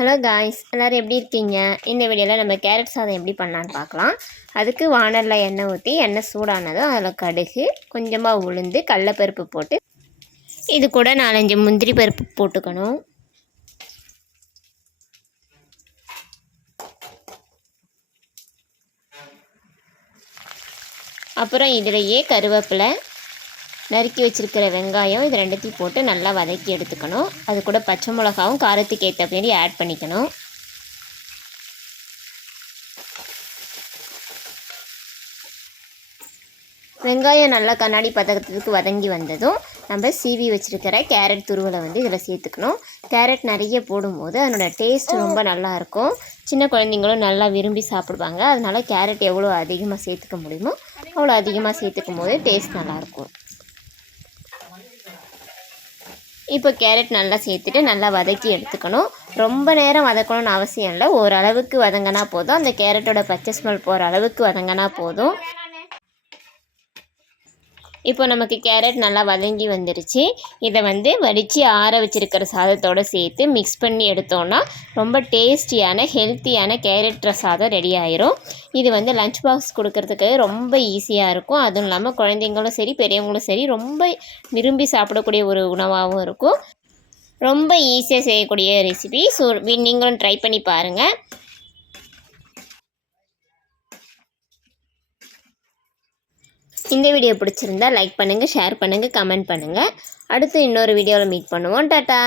Hello guys, எல்லோரும் எப்படி இருக்கீங்க? இந்த வீடியோவில் நம்ம கேரட் சாதம் எப்படி பண்ணலான்னு பார்க்கலாம். அதுக்கு வானலில் எண்ணெய் ஊற்றி எண்ணெய் சூடானதும் அதில் கடுகு, கொஞ்சமாக உளுந்து, கடலைப்பருப்பு போட்டு இது கூட 4-5 முந்திரி பருப்பு போட்டுக்கணும். அப்புறம் இதிலேயே கருவேப்பிலை, நறுக்கி வச்சுருக்கிற வெங்காயம், இது ரெண்டுத்தையும் போட்டு நல்லா வதக்கி எடுத்துக்கணும். அது கூட பச்சை மிளகாவும் காரத்துக்கு ஏற்ற மாதிரி ஆட் பண்ணிக்கணும். வெங்காயம் நல்லா கண்ணாடி பதக்கத்துக்கு வதங்கி வந்ததும் நம்ம சீவி வச்சுருக்கிற கேரட் துருவலை இதில் சேர்த்துக்கணும். கேரட் நிறைய போடும்போது அதனோட டேஸ்ட் ரொம்ப நல்லாயிருக்கும். சின்ன குழந்தைங்களும் நல்லா விரும்பி சாப்பிடுவாங்க. அதனால் கேரட் எவ்வளோ அதிகமாக சேர்த்துக்க முடியுமோ அவ்வளோ அதிகமாக சேர்த்துக்கும் போது டேஸ்ட் நல்லாயிருக்கும். இப்போ கேரட் நல்லா சேர்த்துட்டு நல்லா வதக்கி எடுத்துக்கணும். ரொம்ப நேரம் வதக்கணும்னு அவசியம் இல்லை. ஓரளவுக்கு வதங்கினா போதும். அந்த கேரட்டோட பச்சை ஸ்மெல் போகிற அளவுக்கு வதங்கினா போதும். இப்போ நமக்கு கேரட் நல்லா வதங்கி வந்துருச்சு. இதை வடித்து ஆற வச்சுருக்கிற சாதத்தோடு சேர்த்து மிக்ஸ் பண்ணி எடுத்தோன்னா ரொம்ப டேஸ்டியான ஹெல்த்தியான கேரட் சாதம் ரெடி ஆயிரும். இது லஞ்ச் பாக்ஸ் கொடுக்கறதுக்கு ரொம்ப ஈஸியாக இருக்கும். அதுவும் இல்லாமல் குழந்தைங்களும் சரி பெரியவங்களும் சரி ரொம்ப விரும்பி சாப்பிடக்கூடிய ஒரு உணவாகவும் இருக்கும். ரொம்ப ஈஸியாக செய்யக்கூடிய ரெசிபி. ஸோ நீங்களும் ட்ரை பண்ணி பாருங்கள். இந்த வீடியோ பிடிச்சிருந்தா லைக் பண்ணுங்கள், ஷேர் பண்ணுங்கள், கமெண்ட் பண்ணுங்கள். அடுத்து இன்னொரு வீடியோவில் மீட் பண்ணுவோம். டாட்டா,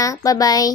பாய்.